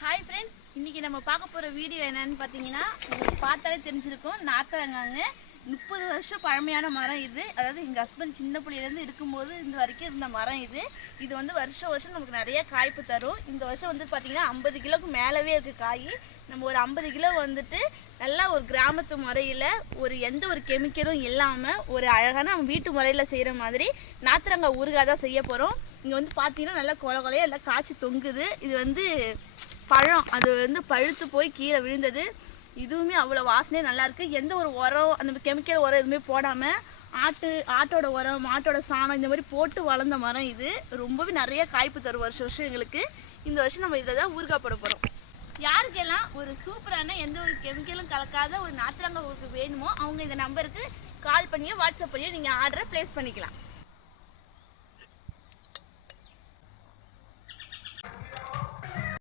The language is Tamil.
ஹாய் ஃப்ரெண்ட்ஸ், இன்றைக்கி நம்ம பார்க்க போகிற வீடியோ என்னன்னு பார்த்தீங்கன்னா, உங்களுக்கு பார்த்தாலே தெரிஞ்சிருக்கும். நாத்தரங்காங்க 30 வருஷம் பழமையான மரம் இது. அதாவது எங்கள் ஹஸ்பண்ட் சின்ன பிள்ளையிலேருந்து இருக்கும்போது இந்த வரைக்கும் இருந்த மரம் இது. இது வந்து வருஷம் வருஷம் நமக்கு நிறைய காய்ப்பு தரும். இந்த வருஷம் வந்து பார்த்திங்கன்னா 50 கிலோவுக்கு மேலவே இருக்குது காய். நம்ம ஒரு 50 கிலோ வந்துட்டு நல்லா ஒரு கிராமத்து முறையில் எந்த ஒரு கெமிக்கலும் இல்லாமல் ஒரு அழகான நம்ம வீட்டு முறையில் செய்கிற மாதிரி நாத்தரங்காய் ஊறுகாய் தான் செய்ய போகிறோம். இங்கே வந்து பார்த்தீங்கன்னா நல்லா கொலை கொலையாக எல்லாம் காய்ச்சி தொங்குது. இது வந்து பழம், அது வந்து பழுத்து போய் கீழே விழுந்தது. இதுவுமே அவ்வளோ வாசனையே நல்லாயிருக்கு. எந்த ஒரு உரம், அந்த கெமிக்கல் உரம் எதுவுமே போடாமல் ஆட்டோட உரம், மாட்டோட சாணம் இந்த மாதிரி போட்டு வளர்ந்த மரம் இது. ரொம்பவே நிறைய காய்ப்பு தரும் வருஷம் வருஷம் எங்களுக்கு. இந்த வருஷம் நம்ம இதை தான் ஊறுகாய் போட போகிறோம். யாருக்கெல்லாம் ஒரு சூப்பரான எந்த ஒரு கெமிக்கலும் கலக்காத ஒரு நாத்தரங்காய் ஊறுகாய் வேணுமோ அவங்க இந்த நம்பருக்கு கால் பண்ணியோ வாட்ஸ்அப் பண்ணியோ நீங்கள் ஆர்டரை ப்ளேஸ் பண்ணிக்கலாம்.